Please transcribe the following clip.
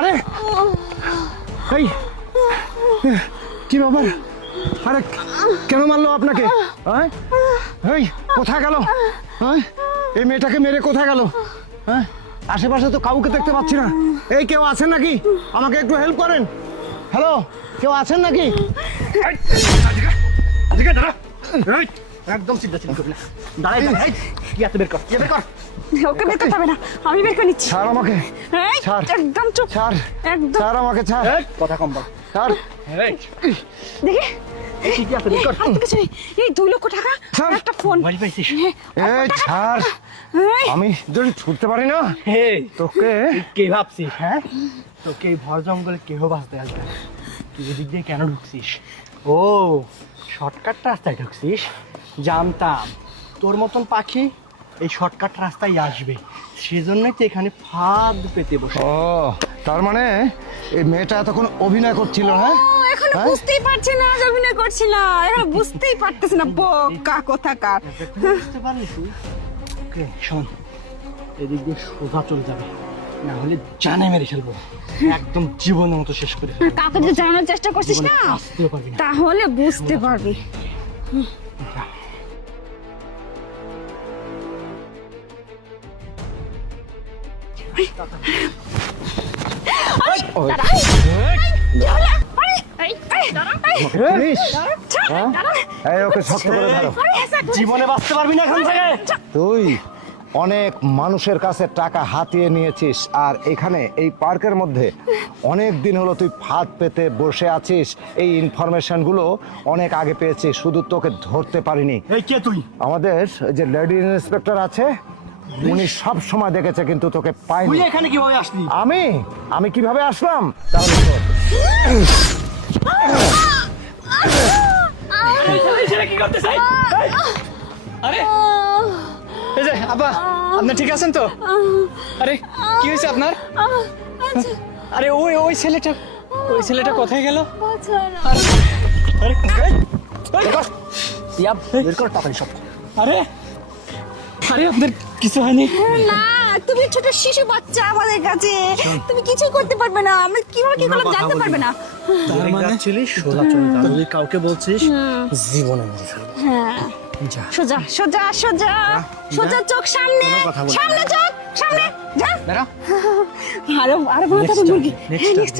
আরে এই কি ব্যাপার? আরে কেন মারলো আপনাকে? এই কোথায় গেল? এই মেয়েটাকে মেরে কোথায় গেল? হ্যাঁ, আশেপাশে তো কাউকে দেখতে পাচ্ছি না। এই কেউ আছেন নাকি? আমাকে একটু হেল্প করেন। হ্যালো, কেউ আছেন নাকি? একদম সিদ্ধা ছিল দাঁড়াই দাঁড়াই। কি আছে বের কর, বের কর। ওকে বের করতে হবে না, আমি বের করে নিচ্ছি। ছাড় আমাকে, ছাড় একদম চুপ, ছাড় একদম ছাড় আমাকে, ছাড়। কথা কম বল, ছাড়। দেখি কি আছে বের কর। কিছু নেই, এই 2 লক্ষ টাকা আর একটা ফোন। এই ছাড়, আমি যদি ছুটতে পারি না তোকে কে ভাবছিস? হ্যাঁ, তোকে এই ভর জঙ্গলে কেহ বাঁচতে আসবে? তুই এদিক দিয়ে কেন ঢুকছিস? ও শর্টকাট রাস্তায় ঢুকছিস? জানতাম তোর মতন পাখি এই শর্টকাট রাস্তায় আসবে, সেজন্যই তো এখানে ফাঁদ পেতে বসে। ও তার মানে এই মেয়েটা এতক্ষণ অভিনয় করছিল? হ্যাঁ, এখন বুঝতেই পারছে না অভিনয় করছিল, এখন বুঝতেই পারতেছ না বোকা কোথাকার। বুঝতে পারলি তুই? ওকে শোন, এদিক দিয়ে সোজা চলে যাবে, না হলে জানে মেরে ফেলবো, একদম জীবনের মতো শেষ করে ফেলবো। কাকে যদি জানার চেষ্টা করছিস না আসতেও পারবি না, তাহলে বুঝতে পারবি। ওকে শক্ত করে ধরো। জীবনে বাঁচতে পারবি না এখান থেকে। তুই অনেক মানুষের কাছে টাকা হাতিয়ে নিয়েছিস, আর এখানে এই পার্কের মধ্যে অনেক দিন হলো তুই ফাঁদ পেতে বসে আছিস। এই ইনফরমেশনগুলো অনেক আগে পেয়েছি, শুধু তোকে ধরতে পারিনি। এই কে তুই? আমাদের যে লেডি ইন্সপেক্টর আছে উনি সব সময় দেখেছে, কিন্তু তোকে পাইনি। তুই এখানে কিভাবে আসলি? আমি কিভাবে আসলাম তাহলে শোন। কি করতে চাই? আরে এই যে আপা, আপনি ঠিক আছেন তো? আরে কি হয়েছে আপনার? আরে ওই ছেলেটা কোথায় গেল? আরে বের কর টাকা সব। আরে আপনার কিছু হয়নি? না, তুমি ছোট শিশু বাচ্চা আমাদের কাছে, তুমি কিছুই করতে পারবে না, আমরা কিভাবে কি করলাম জানতে পারবে না। তার মানে সোজা চলে যা, যদি কাউকে বলছিস জীবনে মেরে ফেলবো। হ্যাঁ, সোজা সোজা সোজা সোজা, চোখ সামনে, সামনে চোখ সামনে, যা। বেরা আরো বড় মুরগি। next next